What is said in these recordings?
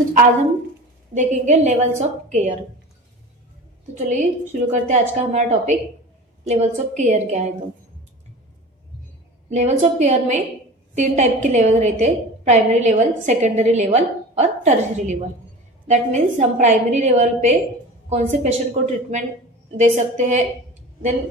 तो आज हम देखेंगे लेवल्स ऑफ केयर। तो चलिए शुरू करते हैं आज का हमारा टॉपिक, लेवल्स ऑफ केयर क्या है। तो लेवल्स ऑफ केयर में 3 टाइप के लेवल रहते हैं, प्राइमरी लेवल, सेकेंडरी लेवल और टर्शियरी लेवल। दैट मीन्स हम प्राइमरी लेवल पे कौन से पेशेंट को ट्रीटमेंट दे सकते हैं, देन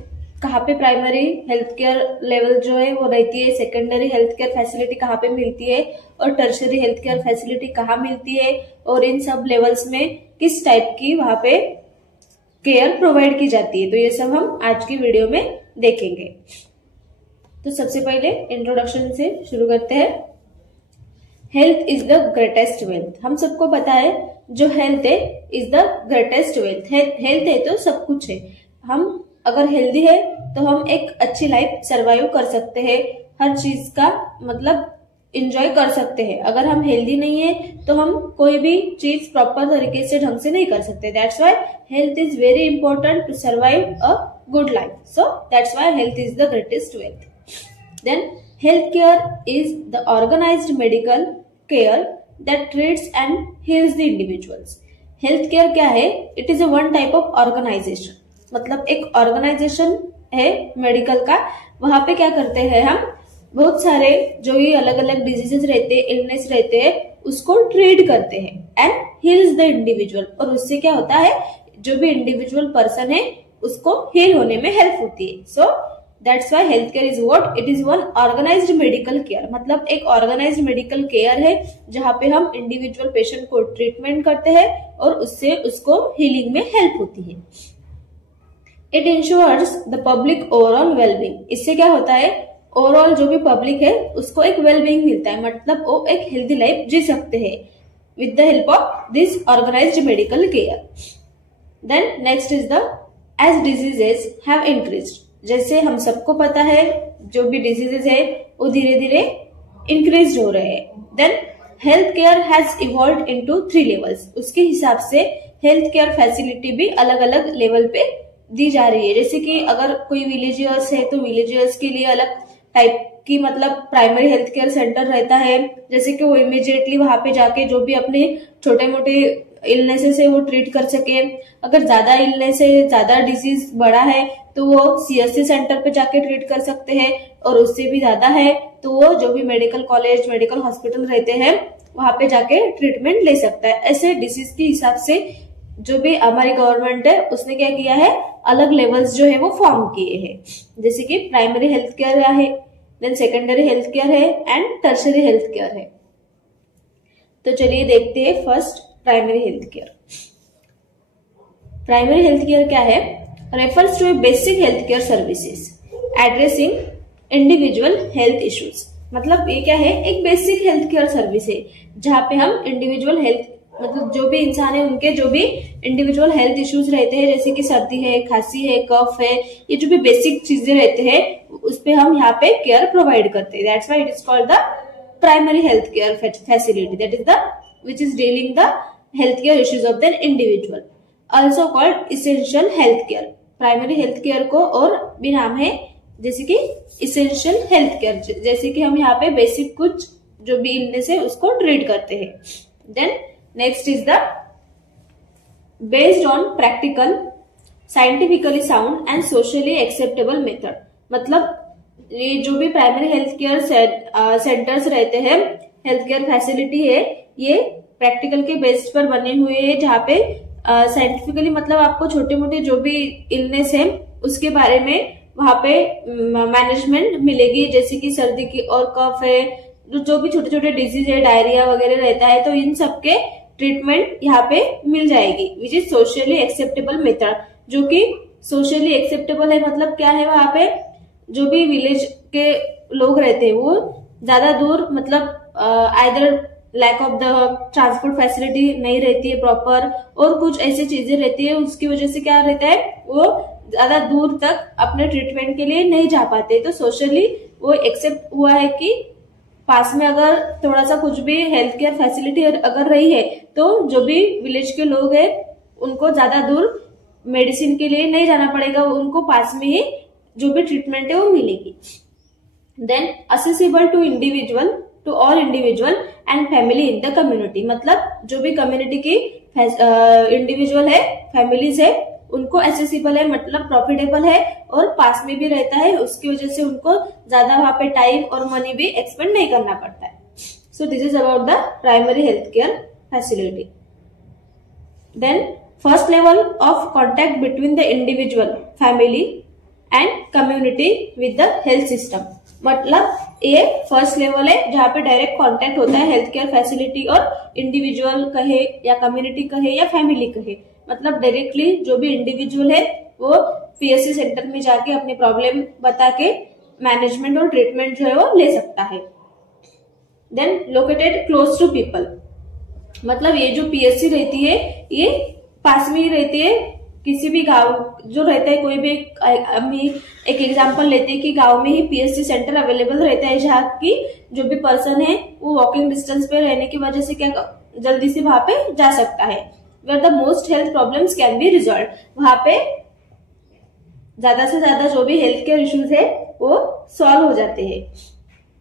कहाँ पे प्राइमरी हेल्थ केयर लेवल जो है वो रहती है, सेकेंडरी हेल्थ केयर फैसिलिटी कहाँ पे मिलती है और टर्शियरी हेल्थ केयर फैसिलिटी कहाँ मिलती है, और इन सब लेवल्स में किस टाइप की वहां पे केयर प्रोवाइड की जाती है। तो ये सब हम आज की वीडियो में देखेंगे। तो सबसे पहले इंट्रोडक्शन से शुरू करते हैं। Health is the greatest wealth. हम सबको पता है जो हेल्थ है is the greatest wealth. Health है तो सब कुछ है। हम अगर हेल्दी है तो हम एक अच्छी लाइफ सरवाइव कर सकते हैं, हर चीज का मतलब एंजॉय कर सकते हैं। अगर हम हेल्दी नहीं है तो हम कोई भी चीज प्रॉपर तरीके से ढंग से नहीं कर सकते। That's why health is very important to survive a good life. So that's why health is the greatest wealth. Then healthcare is the organized medical care that treats and heals the individuals. Healthcare क्या है? It is a one type of organization. मतलब एक organization है medical का। वहां पे क्या करते हैं हम, बहुत सारे जो भी अलग अलग डिजीजेस रहते हैं, इलनेस रहते हैं, उसको ट्रीट करते हैं एंड हील्स द इंडिविजुअल। और उससे क्या होता है, जो भी इंडिविजुअल पर्सन है उसको हील होने में हेल्प होती है। सो That's why healthcare is what? It is one organized medical care. मतलब एक organized medical care है जहाँ पे हम इंडिविजुअल पेशेंट को ट्रीटमेंट करते हैं और उससे उसको हीलिंग में हेल्प होती है। It ensures the public overall well-being. इससे क्या होता है, ओवरऑल जो भी पब्लिक है उसको एक वेलबींग मिलता है, मतलब वो एक हेल्दी लाइफ जी सकते हैं with the help of this organized medical care. Then next is the as diseases have increased. जैसे हम सबको पता है जो भी डिजीजेज है वो धीरे धीरे इंक्रीज हो रहे हैं। Then health care has evolve into 3 levels. उसके हिसाब से हेल्थ केयर फैसिलिटी भी अलग अलग लेवल पे दी जा रही है। जैसे कि अगर कोई विलेजियर्स है तो विलेजियर्स के लिए अलग टाइप की मतलब प्राइमरी हेल्थ केयर सेंटर रहता है, जैसे कि वो इमीडिएटली वहां पे जाके जो भी अपने छोटे मोटे इलनेसेस है वो ट्रीट कर सके। अगर ज्यादा इलनेस है, ज्यादा डिजीज बड़ा है तो वो सीएससी सेंटर पे जाके ट्रीट कर सकते हैं, और उससे भी ज्यादा है तो वो जो भी मेडिकल कॉलेज, मेडिकल हॉस्पिटल रहते हैं वहां पे जाके ट्रीटमेंट ले सकता है। ऐसे डिसीज के हिसाब से जो भी हमारी गवर्नमेंट है उसने क्या किया है, अलग लेवल्स जो है वो फॉर्म किए हैं। जैसे कि प्राइमरी हेल्थ केयर है, देन सेकेंडरी हेल्थ केयर है एंड टर्शियरी हेल्थ केयर है। तो चलिए देखते हैं first primary health care. Primary health care क्या है, refers to a basic healthcare services addressing individual health issues। मतलब ये क्या है, एक बेसिक हेल्थ केयर सर्विस है जहाँ पे हम इंडिविजुअल हेल्थ मतलब जो भी इंसान है उनके जो भी इंडिविजुअल हेल्थ इश्यूज रहते हैं, जैसे कि सर्दी है, खांसी है, कफ है, ये जो भी बेसिक चीजें रहते हैं उस पे हम यहाँ पे केयर प्रोवाइड करते हैं। That's why it is called the primary health care facility, that is the which is dealing the health care issues of the individual, also called essential health care. Primary health care को और भी नाम है जैसे कि essential health care, जैसे कि हम यहाँ पे बेसिक कुछ जो भी इलनेस है उसको ट्रीट करते हैं। Then next is the based on practical, scientifically sound and socially acceptable method. मतलब ये जो भी प्राइमरी हेल्थ केयर सेंटर्स रहते हैं, हेल्थ केयर फैसिलिटी है, ये प्रैक्टिकल के बेस पर बने हुए हैं जहाँ पे साइंटिफिकली मतलब आपको छोटे मोटे जो भी इलनेस है उसके बारे में वहां पे मैनेजमेंट मिलेगी, जैसे कि सर्दी की और कफ है, जो भी छोटे छोटे डिजीज है, डायरिया वगैरह रहता है, तो इन सब के ट्रीटमेंट यहाँ पे मिल जाएगी, which is socially acceptable method. जो कि सोशली एक्सेप्टेबल है मतलब क्या है, वहां पे जो भी विलेज के लोग रहते हैं वो ज्यादा दूर मतलब either lack of the transport facility नहीं रहती है प्रॉपर, और कुछ ऐसी चीजें रहती है उसकी वजह से क्या रहता है, वो ज्यादा दूर तक अपने ट्रीटमेंट के लिए नहीं जा पाते। तो सोशली वो एक्सेप्ट हुआ है कि पास में अगर थोड़ा सा कुछ भी हेल्थ केयर फैसिलिटी अगर रही है तो जो भी विलेज के लोग हैं उनको ज्यादा दूर मेडिसिन के लिए नहीं जाना पड़ेगा, उनको पास में ही जो भी ट्रीटमेंट है वो मिलेगी। Then accessible to individual to all individual and family in the community. मतलब जो भी कम्युनिटी की इंडिविजुअल है, फैमिलीज है, उनको एक्सेसिबल है, मतलब प्रॉफिटेबल है और पास में भी रहता है, उसकी वजह से उनको ज्यादा वहां पे टाइम और मनी भी एक्सपेंड नहीं करना पड़ता है। So this is about the primary health care facility. Then first level of contact between the individual, family and community with the health system. मतलब ये फर्स्ट लेवल है जहाँ पे डायरेक्ट कांटेक्ट होता है हेल्थ केयर फैसिलिटी और individual कहे या कम्युनिटी कहे या फैमिली कहे, मतलब डायरेक्टली जो भी इंडिविजुअल है वो पीएससी सेंटर में जाके अपनी प्रॉब्लम बता के मैनेजमेंट और ट्रीटमेंट जो है वो ले सकता है। Then located close to people, मतलब ये जो पीएससी रहती है ये पास में ही रहती है, किसी भी गांव जो रहता है, कोई भी हम एक एग्जांपल लेते हैं कि गांव में ही पीएससी सेंटर अवेलेबल रहता है जहाँ की जो भी पर्सन है वो वॉकिंग डिस्टेंस पे रहने की वजह से क्या जल्दी से वहां पे जा सकता है। Where the most health problems can be resolve, वहां पे ज्यादा से ज्यादा जो भी हेल्थ केयर इश्यूज है वो सॉल्व हो जाते हैं।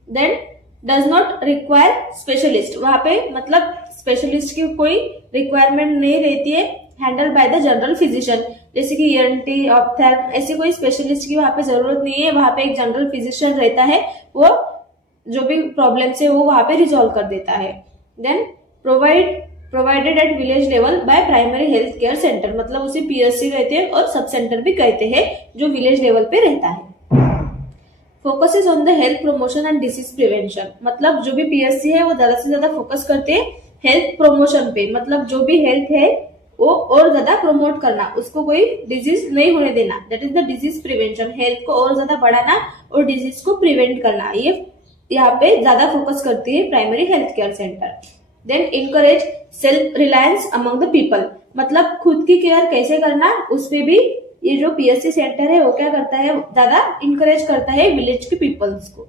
Then does not require specialist, वहां पे मतलब स्पेशलिस्ट की कोई रिक्वायरमेंट नहीं रहती है, handle by the general physician, जैसे कि ईएनटी, ऑप्थेल्म, ऐसे कोई स्पेशलिस्ट की वहां पे जरूरत नहीं है, वहां पे एक जनरल फिजिशियन रहता है, वो जो भी प्रॉब्लम्स है वो वहां पे रिजॉल्व कर देता है। Then provided at village level by primary health care centre, मतलब उसे पीएससी कहते हैं और सब सेंटर भी कहते हैं जो विलेज लेवल पे रहता है। Focus is on the health promotion and disease prevention, मतलब जो भी पीएससी है वो ज्यादा से ज्यादा फोकस करते हैं हेल्थ प्रमोशन पे, मतलब जो भी हेल्थ है वो और ज्यादा प्रमोट करना, उसको कोई डिजीज नहीं होने देना, that is the disease prevention, health को और ज्यादा बढ़ाना और डिजीज को प्रिवेंट करना, ये यहाँ पे ज्यादा फोकस करती है primary health care centre. Then encourage self reliance among the people, मतलब खुद की केयर कैसे करना, उसपे भी ये जो पीएससी सेंटर है वो क्या करता है, ज्यादा इनकरेज करता है विलेज के पीपल्स को।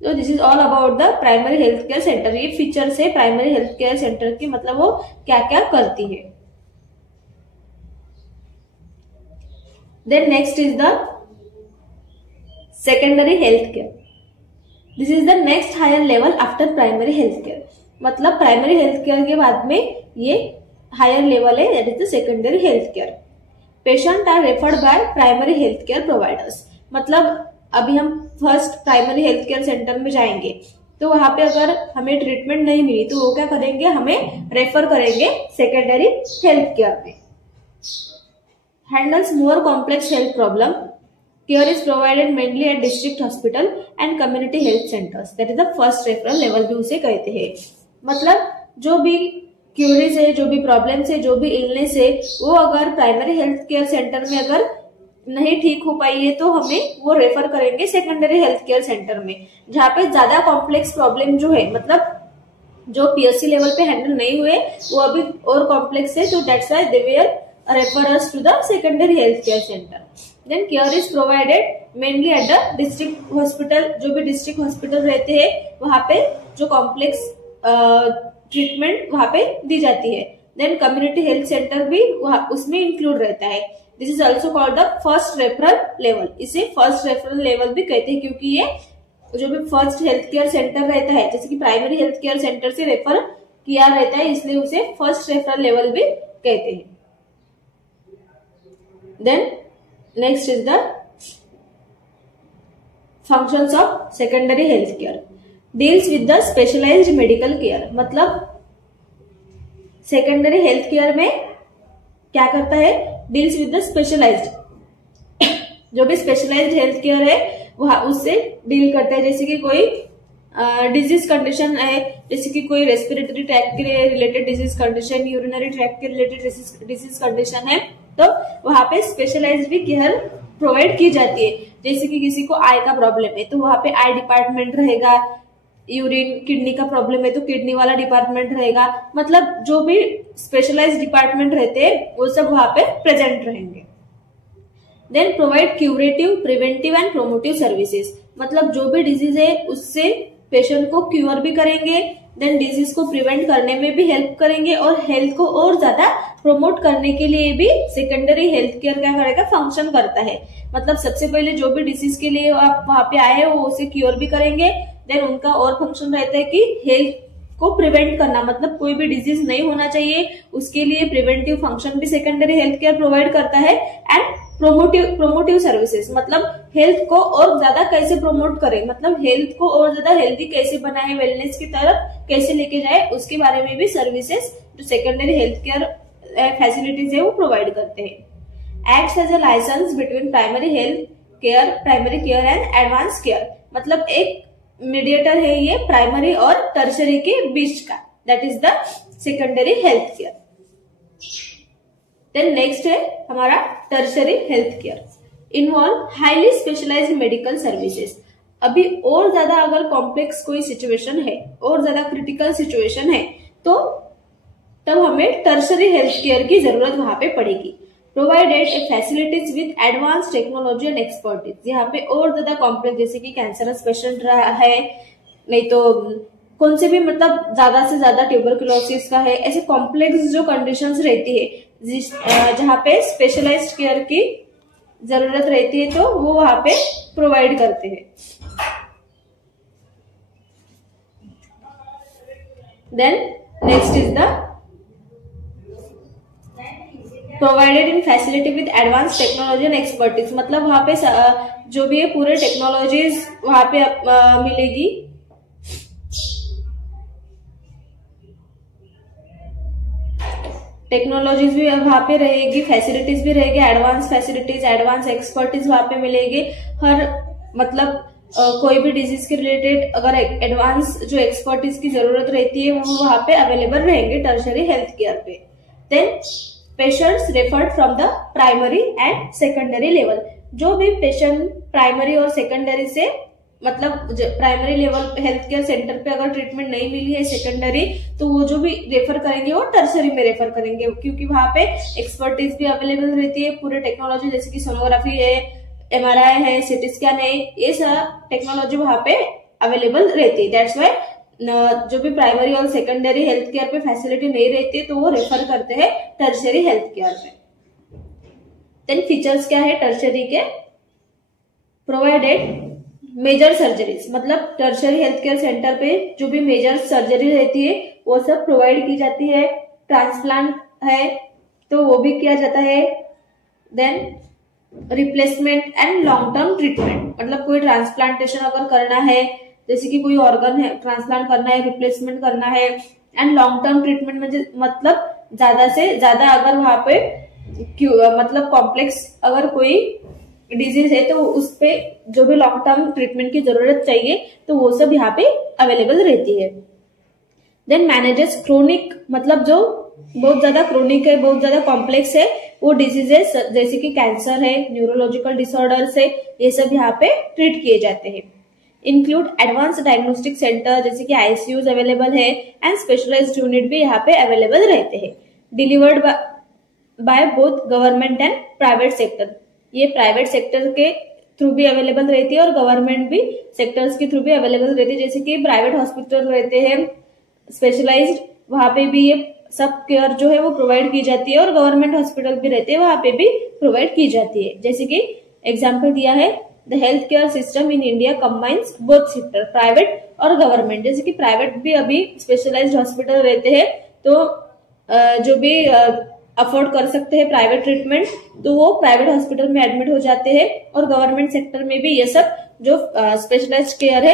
तो this is all about the primary health care centre, ये फीचर्स है प्राइमरी हेल्थ केयर सेंटर की, मतलब वो क्या क्या करती है। Then next is the secondary health care, this is the next higher level after primary health care, मतलब प्राइमरी हेल्थ केयर के बाद में ये हायर लेवल है, that is the secondary health care. Patient are referred by primary health care providers, मतलब अभी हम first primary health care centre में जाएंगे तो वहां पे अगर हमें ट्रीटमेंट नहीं मिली तो वो क्या करेंगे, हमें रेफर करेंगे सेकेंडरी हेल्थ केयर में। Handles more complex health problem, care is provided mainly at district hospital and community health centres, that is the first referral level भी उसे कहते हैं। मतलब जो भी क्यूरीज है, जो भी प्रॉब्लम्स है, जो भी इलनेस है, वो अगर प्राइमरी हेल्थ केयर सेंटर में अगर नहीं ठीक हो पाई है तो हमें वो रेफर करेंगे सेकेंडरी हेल्थ केयर सेंटर में, जहाँ पे ज्यादा कॉम्प्लेक्स प्रॉब्लम जो है, मतलब जो पीएससी लेवल पे हैंडल नहीं हुए वो अभी और कॉम्प्लेक्स है, तो that's why they will refer us to the secondary health care centre. Then care is provided mainly at the district hospital, जो भी डिस्ट्रिक्ट हॉस्पिटल रहते हैं वहां पे जो कॉम्प्लेक्स ट्रीटमेंट वहां पे दी जाती है। देन कम्युनिटी हेल्थ सेंटर भी उसमें इंक्लूड रहता है। This is also called the first referral level, इसे फर्स्ट रेफरल लेवल भी कहते हैं क्योंकि ये जो भी फर्स्ट हेल्थ केयर सेंटर रहता है, जैसे कि प्राइमरी हेल्थ केयर सेंटर से रेफर किया रहता है, इसलिए उसे फर्स्ट रेफरल लेवल भी कहते हैं। Then next is the functions of secondary health care, deals with the specialised medical care, मतलब सेकेंडरी हेल्थ केयर में क्या करता है, डील्स विद द स्पेशलाइज्ड, जो भी स्पेशलाइज्ड हेल्थ केयर है वह उससे डील करता है, जैसे कि कोई डिजीज कंडीशन है, जैसे कि कोई रेस्पिरेटरी ट्रैक्ट के related disease condition, urinary tract के रिलेटेड डिजीज कंडीशन है, तो वहां पे स्पेशलाइज्ड भी केयर प्रोवाइड की जाती है। जैसे कि किसी को आई का प्रॉब्लम है तो वहां पे आई डिपार्टमेंट रहेगा, यूरिन किडनी का प्रॉब्लम है तो किडनी वाला डिपार्टमेंट रहेगा, मतलब जो भी स्पेशलाइज्ड डिपार्टमेंट रहते हैं वो सब वहां पे प्रेजेंट रहेंगे। Then provide curative, preventive and promotive services, मतलब जो भी डिजीज है उससे पेशेंट को क्यूर भी करेंगे, देन डिजीज को प्रिवेंट करने में भी हेल्प करेंगे और हेल्थ को और ज्यादा प्रमोट करने के लिए भी सेकेंडरी हेल्थ केयर क्या करेगा, फंक्शन करता है। मतलब सबसे पहले जो भी डिजीज के लिए आप वहां पे आए हो उसे क्योर भी करेंगे, देन उनका और फंक्शन रहता है कि हेल्थ को प्रिवेंट करना, मतलब कोई भी डिजीज नहीं होना चाहिए, उसके लिए प्रिवेंटिव फंक्शन भी सेकेंडरी हेल्थ केयर प्रोवाइड करता है। एंड प्रोमोटिव सर्विसेज, मतलब हेल्थ को और ज्यादा कैसे प्रमोट करे, मतलब हेल्थ को और ज्यादा हेल्थी कैसे बनाए, वेलनेस की तरफ कैसे लेके जाए, उसके बारे में भी सर्विसेज जो सेकेंडरी हेल्थ केयर फैसिलिटीज है वो प्रोवाइड करते हैं। Acts as a licence between primary care and advance care, मतलब एक मीडिएटर है ये प्राइमरी और टर्शरी के बीच का, that is the secondary health care. Then next है हमारा tertiary health care, involve highly specialised medical services. अभी और ज्यादा अगर कॉम्प्लेक्स कोई सिचुएशन है और ज्यादा क्रिटिकल सिचुएशन है तो तब हमें टर्शरी हेल्थ केयर की जरूरत वहां पे पड़ेगी। Provided A facilities with advance technology and expertise, यहाँ पे और ज्यादा कॉम्प्लेक्स जैसे कि कैंसरस पेशेंट रहा है, नहीं तो कौन से भी मतलब ज्यादा से ज्यादा ट्यूबरकुलोसिस का है, ऐसे कॉम्प्लेक्स जो कंडीशंस रहती है जहाँ पे स्पेशलाइज्ड केयर की जरूरत रहती है तो वो वहां पे प्रोवाइड करते हैं। Then next is the provided in facility with advance technology and expertise, मतलब वहां पे जो भी है पूरे टेक्नोलॉजीज वहां पे मिलेगी। टेक्नोलॉजीज भी वहां पे रहेगी, फैसिलिटीज भी रहेगी, एडवांस फैसिलिटीज, एडवांस एक्सपर्टीज वहां पे मिलेगी। हर मतलब कोई भी डिजीज के रिलेटेड अगर एडवांस जो एक्सपर्टीज की जरूरत रहती है वो वहां पे अवेलेबल रहेंगे टर्शरी हेल्थ केयर पे। Then patients referred from the primary and secondary level, जो भी पेशेंट प्राइमरी और सेकेंडरी से मतलब primary level health care centre पे अगर ट्रीटमेंट नहीं मिली है सेकेंडरी, तो वो जो भी रेफर करेंगे वो टर्शरी में रेफर करेंगे, क्योंकि वहां पे एक्सपर्टीज भी अवेलेबल रहती है, पूरे टेक्नोलॉजी जैसे कि सोनोग्राफी है, MRI है, सिटी स्कैन है, ये सब टेक्नोलॉजी वहां पे अवेलेबल रहती है। दैट्स वाई जो भी प्राइमरी और सेकेंडरी हेल्थ केयर पे फैसिलिटी नहीं रहती है तो वो रेफर करते हैं टर्शरी हेल्थ केयर में। देन फीचर्स क्या है टर्शरी के, प्रोवाइडेड मेजर सर्जरीज, मतलब टर्शरी हेल्थ केयर सेंटर पे जो भी मेजर सर्जरी रहती है वो सब प्रोवाइड की जाती है। ट्रांसप्लांट है तो वो भी किया जाता है। Then replacement and long term treatment, मतलब कोई ट्रांसप्लांटेशन अगर करना है, जैसे कि कोई ऑर्गन है ट्रांसप्लांट करना है, रिप्लेसमेंट करना है, एंड लॉन्ग टर्म ट्रीटमेंट मतलब ज्यादा से ज्यादा अगर वहां पे मतलब कॉम्प्लेक्स अगर कोई डिजीज है तो उस पे जो भी लॉन्ग टर्म ट्रीटमेंट की जरूरत चाहिए तो वो सब यहाँ पे अवेलेबल रहती है। देन मैनेजेस क्रोनिक, मतलब जो बहुत ज्यादा क्रोनिक है, बहुत ज्यादा कॉम्प्लेक्स है वो डिजीजेस जैसे कि कैंसर है, न्यूरोलॉजिकल डिसऑर्डर्स है, ये सब यहाँ पे ट्रीट किए जाते हैं। इंक्लूड एडवांस डायग्नोस्टिक सेंटर जैसे कि ICUs अवेलेबल है एंड स्पेशलाइज्ड यूनिट भी यहाँ पे अवेलेबल रहते हैं। Delivered by both government and private sector, ये प्राइवेट सेक्टर के थ्रू भी अवेलेबल रहती है और गवर्नमेंट भी सेक्टर्स के थ्रू भी अवेलेबल रहती है। जैसे कि प्राइवेट हॉस्पिटल रहते हैं स्पेशलाइज्ड, वहां पे भी ये सब केयर जो है वो प्रोवाइड की जाती है, और गवर्नमेंट हॉस्पिटल भी रहते हैं वहां पे भी प्रोवाइड की जाती है। जैसे कि एग्जाम्पल दिया है, the health care system in India combines both sector private और गवर्नमेंट। जैसे कि प्राइवेट भी अभी स्पेशलाइज्ड हॉस्पिटल रहते हैं तो जो भी अफोर्ड कर सकते हैं प्राइवेट ट्रीटमेंट तो वो प्राइवेट हॉस्पिटल में एडमिट हो जाते हैं, और गवर्नमेंट सेक्टर में भी ये सब जो स्पेशलाइज्ड केयर है